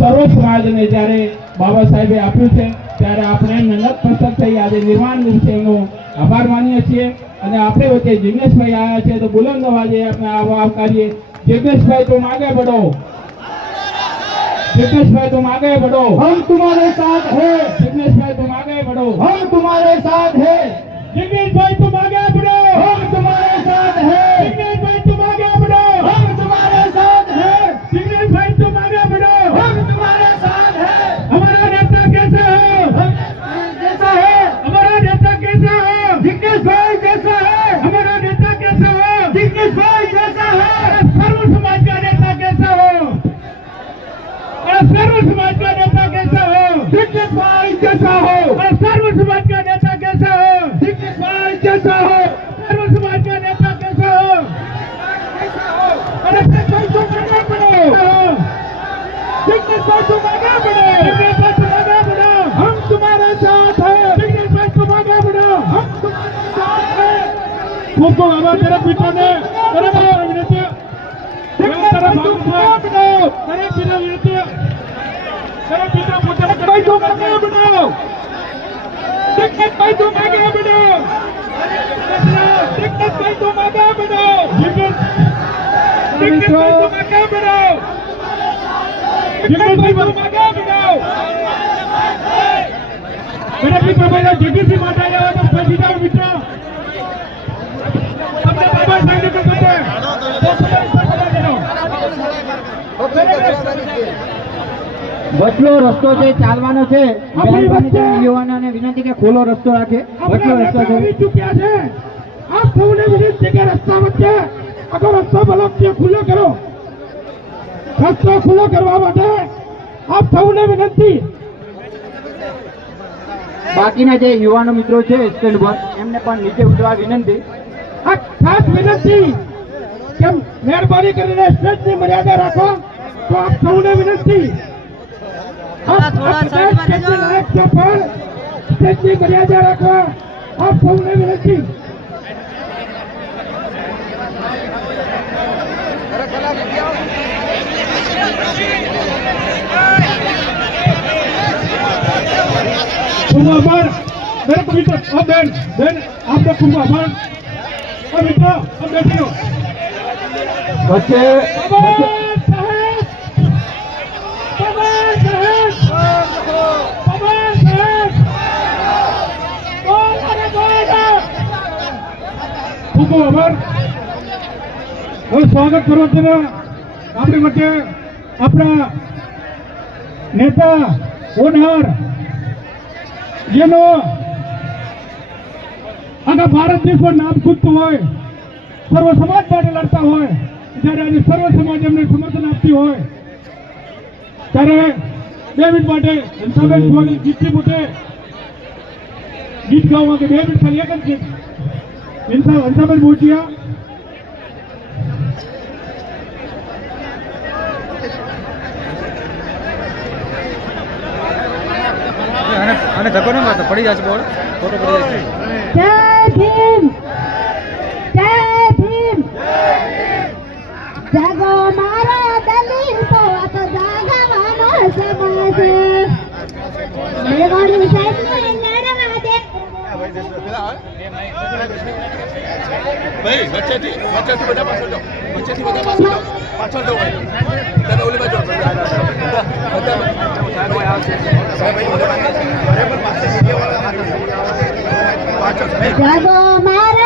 સર્વ સમાજને જ્યારે બાબા સાહેબે આપ્યું છે ત્યારે આપણે એમને નતમસ્તક થઈ આજે નિર્માણ દિવસે એમનો આભાર માનીએ છીએ અને આપણે વચ્ચે જિગ્નેશભાઈ આવ્યા છે તો બુલંદ અવાજે આપણે આવકારીએ। जगदीशभाई तुम आगे बढ़ो, जगदीशभाई तुम आगे बढ़ो, हम तुम्हारे साथ हैं। जगदीशभाई तुम आगे बढ़ो, हम तुम्हारे साथ हैं। जगदीशभाई तुम आगे बढ़ो, हम तुम्हारे साथ हैं। जगदीशभाई तुम आगे बढ़ो, हम तुम्हारे साथ हैं। जगदीशभाई तुम आगे बढ़ो, हम तुम्हारे साथ हैं। हमारा नेता कैसा है, जैसा है हमारा नेता कैसा है, जिग्नेश भाई जैसा है। हमारा नेता कैसा है, जिग्नेश भाई जैसा है। सर्व समाज का नेता कैसा हो, सर्व समाज का नेता कैसा हो, जिग्नेश भाई जैसा हो। सर्व समाज का नेता कैसा हो, जिग्नेश भाई जैसा हो। सर्व समाज का नेता कैसा हो, अरे भाई तुम आगे बढ़ो, जिग्नेश भाई तुम आगे बढ़ो, जगदीशभाई तुम आगे बढ़ो, हम तुम्हारे साथ हैं। जगदीशभाई तुम आगे बढ़ो, हम तुम्हारे साथ हैं। खूब खूब आभार दरेक મિત્રોને દરેક વિનંતી जिग्नेश भाई तुम आगे बढ़ो, દરેક મિત્રો વિનંતી દરેક મિત્રો પોતાના भाई तुम आगे बढ़ो, जिग्नेश भाई तुम आगे बढ़ो, जिग्नेश भाई तुम आगे बढ़ो, जिग्नेश भाई तुम आगे बढ़ो, जिग्नेश भाई तुम आगे बढ़ो। દરેક મિત્રો પહેલા જગદીશજી માટે આવ્યા તો પછી જાઓ મિત્રો આપણે બાબા સાહેબ ને કહે વચલો રસ્તો છે, ચાલવાનો છે। યુવાનોને વિનંતી કે ખુલ્લો રસ્તો રાખે। વચલો રસ્તો છે। આવી ચૂક્યા છે આપ સૌને વિનંતી કે રસ્તા વચ્ચે અગર રસ્તો બ્લોક ખુલ્લો કરો, રસ્તો ખુલ્લો કરવા માટે આપ સૌને વિનંતી। બાકીના જે યુવાનો મિત્રો છે સ્ટેન્ડ પર એમને પણ નીચે ઉતરવા વિનંતી। આ ખાસ વિનંતી કે મહેરબાની કરીને સ્ટેજની મર્યાદા રાખો તો આપ સૌને વિનંતી। સ્ટેજની મર્યાદા રાખવા આપ સૌને વિનંતી। ખૂબ આભાર દરેક મિત્ર। બેન બેન આપનો ખૂબ આભાર। મિત્રો બેઠો વચ્ચે ખૂબ આભાર। હવે સ્વાગત કરવા તેના આપણી વચ્ચે આપણા નેતા હોનહાર જેનો આખા ભારત દેશમાં નામ કૂદતું હોય, સર્વ સમાજ માટે લડતા હોય, જ્યારે આજે સર્વ સમાજ એમને સમર્થન આપતી હોય ત્યારે 2 મિનિટ માટે હંસાબેન સ્વામી ગીતથી પોતે ગીત ગાવા કે 2 મિનિટ ખાલી એક જ ગીત હંસાબેન બોટિયા અને ધક્કો ન મારતો પડી જશે બોલ ફોટો પડી જશે। જય ભીમ, જય ભીમ, જાગો મારા દલિતો આ તો જાગવાનો સમય છે। મેવાડી સાહેબને લડવા દે। ભાઈ વચ્ચેથી બધા પાછળ જાઓ, વચ્ચેથી બધા પાછળ જાઓ, પાછળ જાઓ ભાઈ તમે ઓલી બાજુ જાગો મારા